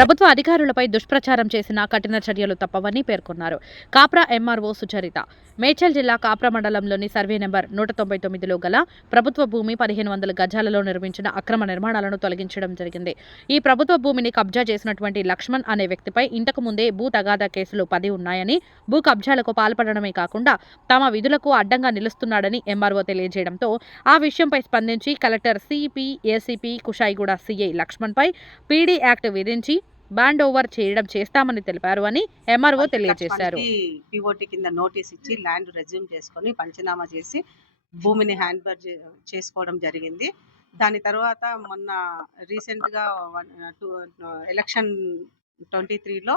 ప్రభుత్వ అధికారులపై దుష్ప్రచారం చేసిన కఠిన చర్యలు తప్పవని పేర్కొన్నారు. కాప్రా ఎంఆర్ఓ సుచరిత మేడ్చల్ జిల్లా కాప్రా మండలంలోని సర్వే నెంబర్ 199లో గల ప్రభుత్వ భూమి 1500 గజాలలో నిర్మించిన అక్రమ నిర్మాణాలను తొలగించడం జరిగింది. ఈ ప్రభుత్వ భూమిని కబ్జా చేసినటువంటి లక్ష్మణ్ అనే వ్యక్తిపై ఇంతకు ముందే భూ తగాదా కేసులు 10 ఉన్నాయని, భూ కబ్జాలకు పాల్పడడమే కాకుండా తమ విధులకు అడ్డంగా నిలుస్తున్నాడని ఎంఆర్ఓ తెలియజేయడంతో ఆ విషయంపై స్పందించి collector CP, ACP Kushaiguda CI లక్ష్మణ్పై పీడీ యాక్ట్ విధించి బ్యాండ్ ఓవర్ చేయడం చేస్తామని తెలిపారు అని ఎంఆర్ఓ తెలియజేశారు. పిఓటి కింద నోటీస్ ఇచ్చి ల్యాండ్ రెజ్యూమ్ చేసుకొని పంచనామా చేసి భూమిని హ్యాండ్ ఓవర్ చేసుకోవడం జరిగింది. దాని తర్వాత మొన్న రీసెంట్గా ఎలక్షన్ 23లో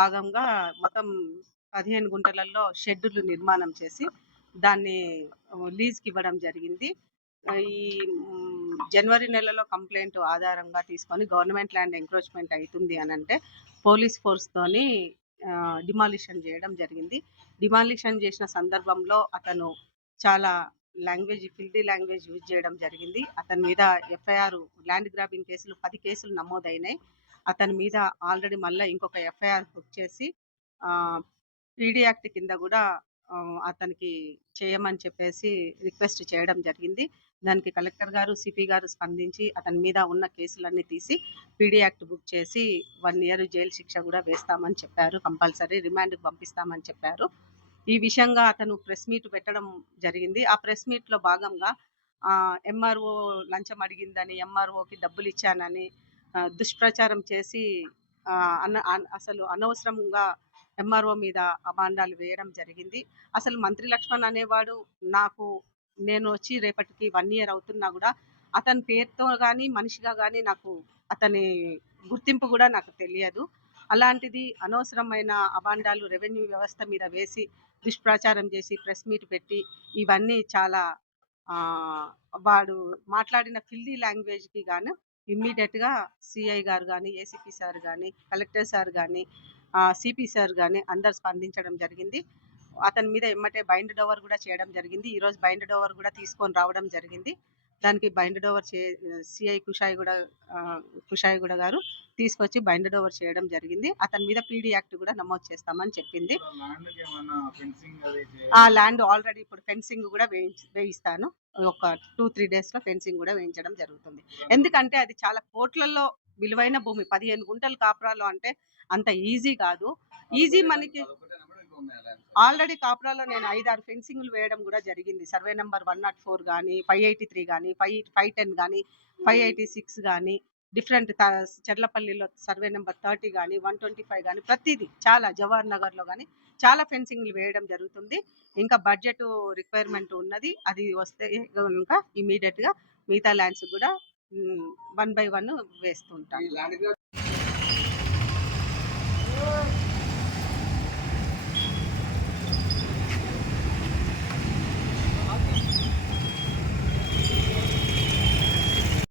భాగంగా మొత్తం 15 గుంటలలో షెడ్యూల్ నిర్మాణం చేసి దాన్ని లీజ్కి ఇవ్వడం జరిగింది. ఈ జనవరి నెలలో కంప్లైంట్ ఆధారంగా తీసుకొని గవర్నమెంట్ ల్యాండ్ ఎంక్రోచ్మెంట్ అవుతుంది అని అంటే పోలీస్ ఫోర్స్తోని డిమాలిషన్ చేయడం జరిగింది. డిమాలిషన్ చేసిన సందర్భంలో అతను చాలా ఫిల్దీ లాంగ్వేజ్ యూజ్ చేయడం జరిగింది. అతని మీద ఎఫ్ఐఆర్ ల్యాండ్ గ్రాబింగ్ కేసులు 10 కేసులు నమోదైనాయి. అతని మీద ఆల్రెడీ మళ్ళీ ఇంకొక ఎఫ్ఐఆర్ బుక్ చేసి పీడీ యాక్ట్ కింద కూడా అతనికి చేయమని చెప్పేసి రిక్వెస్ట్ చేయడం జరిగింది. దానికి కలెక్టర్ గారు, సిపి గారు స్పందించి అతని మీద ఉన్న కేసులన్నీ తీసి పీడీ యాక్ట్ బుక్ చేసి 1 ఇయర్ జైలు శిక్ష కూడా వేస్తామని చెప్పారు. కంపల్సరీ రిమాండ్కి పంపిస్తామని చెప్పారు. ఈ విషయంగా అతను ప్రెస్ మీట్ పెట్టడం జరిగింది. ఆ ప్రెస్ మీట్లో భాగంగా ఎంఆర్ఓ లంచం అడిగిందని, ఎంఆర్ఓకి డబ్బులు ఇచ్చానని దుష్ప్రచారం చేసి అసలు అనవసరంగా ఎంఆర్ఓ మీద అభాండాలు వేయడం జరిగింది. అసలు మంత్రి లక్ష్మణ్ అనేవాడు నేను వచ్చి రేపటికి 1 ఇయర్ అవుతున్నా కూడా అతని పేరుతో కానీ మనిషిగా కానీ నాకు అతని గుర్తింపు కూడా నాకు తెలియదు. అలాంటిది అనవసరమైన అభాండాలు రెవెన్యూ వ్యవస్థ మీద వేసి దుష్ప్రచారం చేసి ప్రెస్ మీట్ పెట్టి ఇవన్నీ చాలా వాడు మాట్లాడిన ఫిల్దీ లాంగ్వేజ్కి గాను ఇమ్మీడియట్గా సిఐ గారు కానీ, ఏసీపీ సార్ కానీ, కలెక్టర్ సార్ కానీ, సిపి సార్ కానీ అందరు స్పందించడం జరిగింది. అతని మీద ఎమ్మటే బైండ్ ఓవర్ కూడా చేయడం జరిగింది. ఈరోజు బైండ్ ఓవర్ కూడా తీసుకొని రావడం జరిగింది. దానికి బైండ్ ఓవర్ సిఐ కుషాయిగూడ గారు తీసుకొచ్చి బైండ్ ఓవర్ చేయడం జరిగింది. అతని మీద పీడీ యాక్ట్ కూడా నమోదు చేస్తామని చెప్పింది. ఆ ల్యాండ్ ఆల్రెడీ ఇప్పుడు ఫెన్సింగ్ కూడా వేయిస్తాను. ఒక 2-3 డేస్లో ఫెన్సింగ్ కూడా వేయించడం జరుగుతుంది. ఎందుకంటే అది చాలా కోట్లలో విలువైన భూమి. 15 గుంటలు కాపురాలో అంటే అంత ఈజీ కాదు. మనకి ఆల్రెడీ కాపురాలో నేను 5-6 ఫెన్సింగ్లు వేయడం కూడా జరిగింది. సర్వే నెంబర్ 104 కానీ, 583 కానీ, 510 కానీ, 586 కానీ, డిఫరెంట్ చెర్లపల్లిలో సర్వే నెంబర్ 30 కానీ, 125 కానీ, ప్రతిదీ చాలా జవహర్ నగర్లో కానీ చాలా ఫెన్సింగ్లు వేయడం జరుగుతుంది. ఇంకా బడ్జెట్ రిక్వైర్మెంట్ ఉన్నది. అది వస్తే ఇంకా ఇమీడియట్గా మిగతా ల్యాండ్స్ కూడా 1 by 1 వేస్తూ ఉంటాను.